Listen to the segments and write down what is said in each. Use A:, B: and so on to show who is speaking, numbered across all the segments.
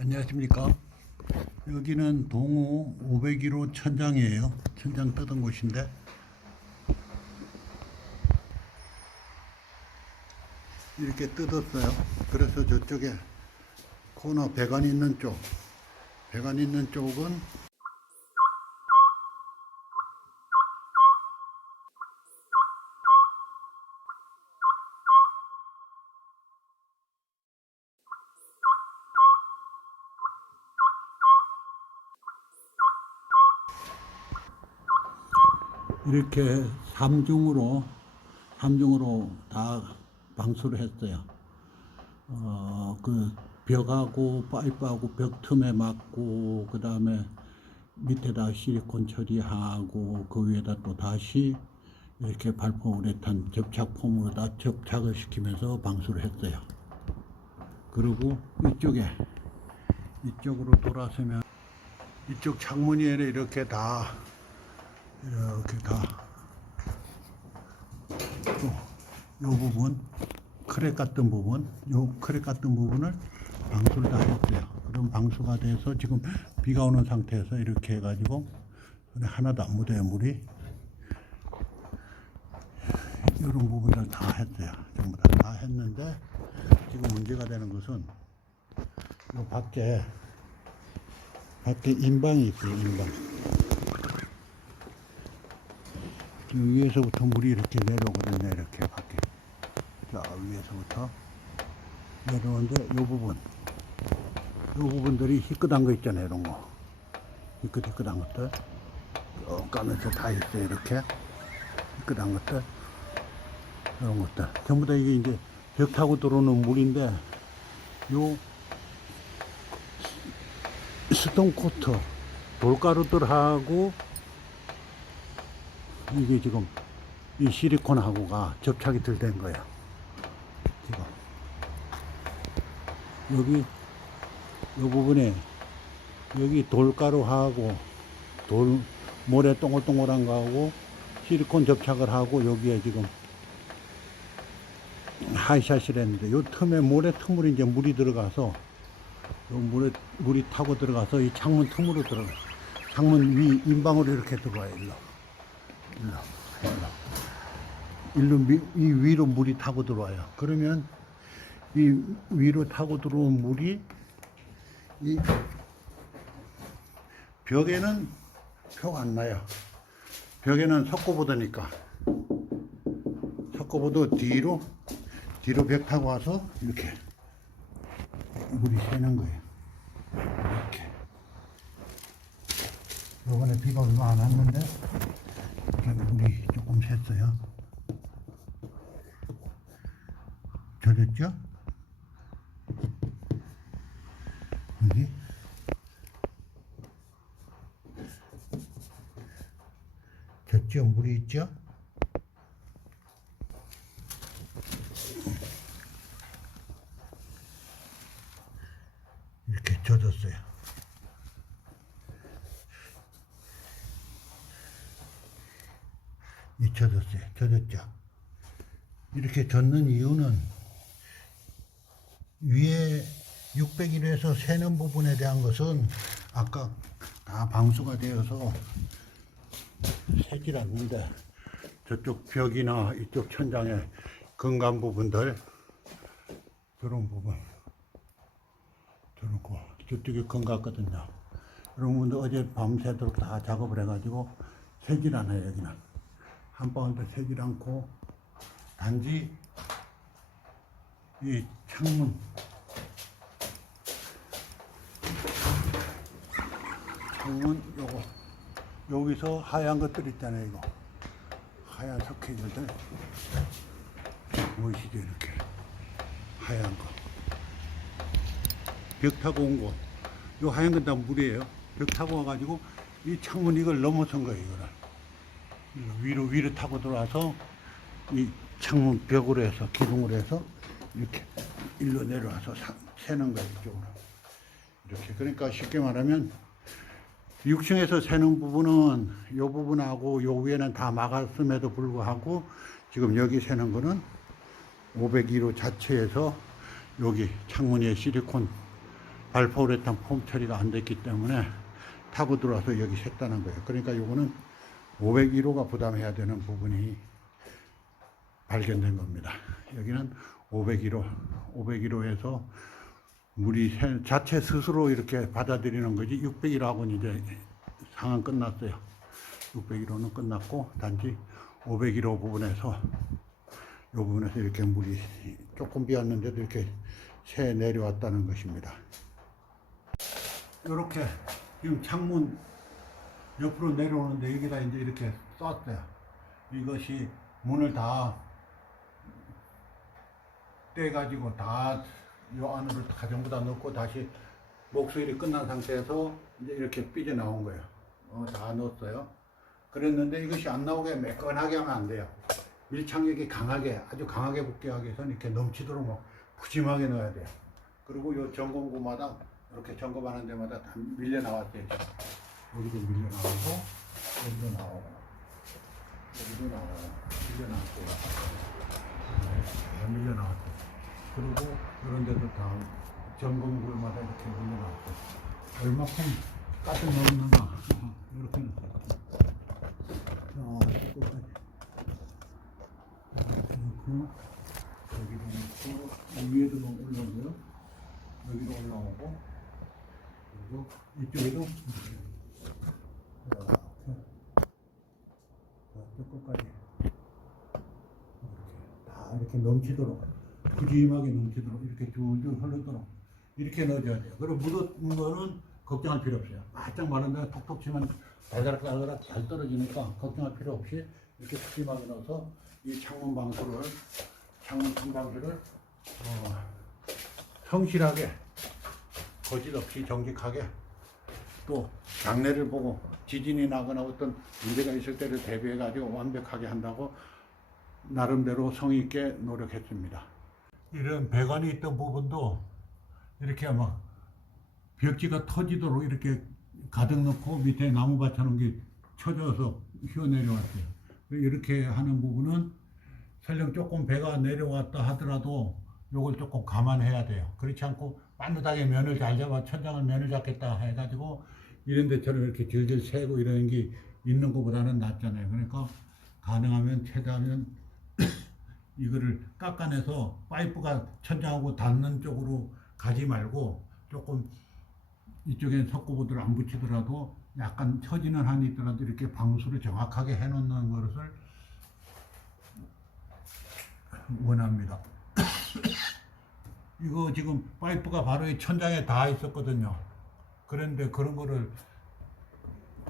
A: 안녕하십니까. 여기는 동호 501호 천장이에요. 천장 뜯은 곳인데. 이렇게 뜯었어요. 그래서 저쪽에 코너 배관 있는 쪽, 배관 있는 쪽은 이렇게 삼중으로 삼중으로 다 방수를 했어요. 어, 그 벽하고 파이프하고 벽 틈에 막고 그 다음에 밑에다 실리콘 처리하고 그 위에다 또 다시 이렇게 발포우레탄 접착 폼으로 다 접착을 시키면서 방수를 했어요. 그리고 이쪽에 이쪽으로 돌아서면 이쪽 창문이 이렇게 다 이렇게 다또요 부분 크랙 같은 부분 요 크랙 같은 부분을 방수를 다 했어요. 그럼 방수가 돼서 지금 비가 오는 상태에서 이렇게 해가지고 하나도 안 묻어요 물이 이런 부분을 다 했어요. 전부 다, 다 했는데 지금 문제가 되는 것은 요 밖에 밖에 인방이 있어요. 인방. 저 위에서부터 물이 이렇게 내려오거든요. 이렇게 밖에. 자, 위에서부터 내려오는데 이 부분. 이 부분들이 희끗한 거 있잖아요. 이런 거. 희끗희끗한 것들. 쭉 가면서 다 있어요. 이렇게. 희끗한 것들. 이런 것들. 전부 다 이게 이제 벽 타고 들어오는 물인데 요 스톤 코트 돌가루들하고 이게 지금 이 실리콘하고가 접착이 덜 된 거예요. 지금 여기 이 부분에 여기 돌가루하고 돌 모래 동글동글한 거하고 실리콘 접착을 하고 여기에 지금 하이샷을 했는데 요 틈에 모래 틈으로 이제 물이 들어가서 요 물에 물이 타고 들어가서 이 창문 틈으로 들어가 창문 위 인방으로 이렇게 들어와요 일로 일로 일로 일로 미, 이 위로 물이 타고 들어와요 그러면 이 위로 타고 들어온 물이 이 벽에는 표가 안 나요 벽에는 석고보드니까 석고보드 뒤로 뒤로 벽 타고 와서 이렇게 물이 새는 거예요. 이렇게. 요번에 비가 얼마 안 왔는데 물이 조금 샜어요. 젖었죠? 여기 젖죠? 물이 있죠? 이렇게 젖었어요. 젖었어요. 젖었죠. 이렇게 젖는 이유는 위에 601에서 새는 부분에 대한 것은 아까 다 방수가 되어서 새질 않는데 저쪽 벽이나 이쪽 천장의 근간 부분들 그런 부분 들고 저쪽에 건갔거든요. 여러분들 어제 밤새도록 다 작업을 해가지고 새질 않아요 여기는 한 방울도 새질 않고 단지 이 창문 창문 요거 여기서 하얀 것들 있잖아요 이거 하얀 석회들들 보이시죠 이렇게 하얀 거벽 타고 온 곳. 요 하얀 건 다 물이에요. 벽 타고 와가지고 이 창문 이걸 넘어선 거예요, 이거를. 위로, 위로 타고 들어와서 이 창문 벽으로 해서, 기둥으로 해서 이렇게 일로 내려와서 사, 새는 거예요, 이쪽으로. 이렇게. 그러니까 쉽게 말하면 6층에서 새는 부분은 요 부분하고 요 위에는 다 막았음에도 불구하고 지금 여기 새는 거는 502호 자체에서 여기 창문 위에 실리콘 알파우레탄 폼 처리가 안 됐기 때문에 타고 들어와서 여기 샜다는 거예요. 그러니까 요거는 501호가 부담해야 되는 부분이 발견된 겁니다. 여기는 501호, 501호에서 물이 새- 자체 스스로 이렇게 받아들이는 거지 601호하고는 이제 상황 끝났어요. 601호는 끝났고 단지 501호 부분에서 이 부분에서 이렇게 물이 조금 비었는데도 이렇게 새 내려왔다는 것입니다. 이렇게 지금 창문 옆으로 내려오는데 여기다 이제 이렇게 썼어요. 이것이 문을 다 떼가지고 다 요 안으로 다 전부 다 넣고 다시 목수일이 끝난 상태에서 이제 이렇게 삐져 나온 거예요. 어, 다 넣었어요. 그랬는데 이것이 안 나오게 매끈하게 하면 안 돼요. 밀착력이 강하게 아주 강하게 붙게 하기 위해서는 이렇게 넘치도록 뭐 푸짐하게 넣어야 돼요. 그리고 요 점검구마다 이렇게 점검하는 데마다 다 밀려 나왔대요. 여기도 밀려 나오고 여기도 나오고 여기도 나오고 밀려 나왔고 다 밀려 나왔고 그리고 이런 데도 다 점검구마다 이렇게 밀려 나왔고 얼마큼 가득 넣었는가 어, 이렇게. 넣고 여기도 넣고 이 위에도 올라오고요. 여기도 올라오고 그리고 이쪽에도 이렇게 저 끝까지 이렇게 다 이렇게 넘치도록 푸짐하게 넘치도록 이렇게 줄줄 흐르도록 이렇게 넣어줘야 돼요. 그리고 묻은 거는 걱정할 필요 없어요. 바짝 마른데 톡톡 치면 달달달 달달 잘 떨어지니까 걱정할 필요 없이 이렇게 푸짐하게 넣어서 이 창문 방수를 창문 큰 방수를 어, 성실하게 거짓 없이 정직하게 또 장래를 보고 지진이 나거나 어떤 문제가 있을 때를 대비해 가지고 완벽하게 한다고 나름대로 성의 있게 노력했습니다. 이런 배관이 있던 부분도 이렇게 막 벽지가 터지도록 이렇게 가득 넣고 밑에 나무 받쳐놓은 게 쳐져서 휘어 내려왔어요. 이렇게 하는 부분은 설령 조금 배가 내려왔다 하더라도 요걸 조금 감안해야 돼요. 그렇지 않고 빠듯하게 면을 잘 잡아 천장을 면을 잡겠다 해가지고 이런 데처럼 이렇게 질질 새고 이러는 게 있는 것보다는 낫잖아요. 그러니까 가능하면 최대한 이거를 깎아내서 파이프가 천장하고 닿는 쪽으로 가지 말고 조금 이쪽에 석고보드를 안 붙이더라도 약간 처지는 한이 있더라도 이렇게 방수를 정확하게 해놓는 것을 원합니다. 이거 지금 파이프가 바로 이 천장에 닿아 있었거든요. 그런데 그런 거를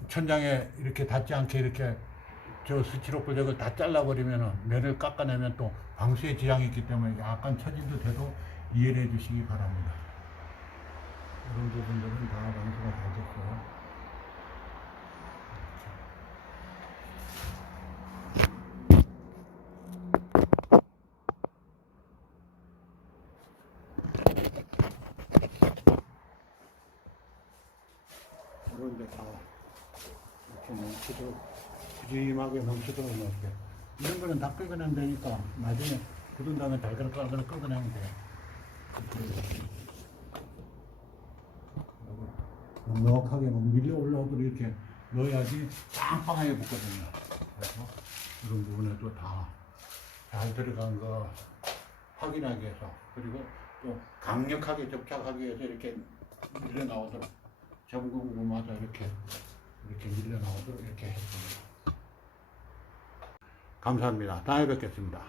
A: 천장에 이렇게 닿지 않게 이렇게 저 스티로폴 저걸 다 잘라버리면 면을 깎아내면 또 방수에 지장이 있기 때문에 약간 처진도 돼도 이해를 해주시기 바랍니다. 이런 부분들은 다 방수가 잘 됐어요. 이런 데다 이렇게 넘치도록 푸짐하게 넘치도록 넣을게. 이런 거는 다 끓여내면 되니까 나중에 굳은 다음에 달걀가락가락 끓여내면 돼 넉넉하게 막 밀려 올라오도록 이렇게 넣어야지 빵빵하게 붙거든요. 그래서 이런 부분에도 다 잘 들어간 거 확인하기 위해서 그리고 또 강력하게 접착하기 위해서 이렇게 밀려 나오도록. 점검구마다. 이렇게 이렇게 밀려 나오도록 이렇게 했습니다. 감사합니다. 다음에 뵙겠습니다.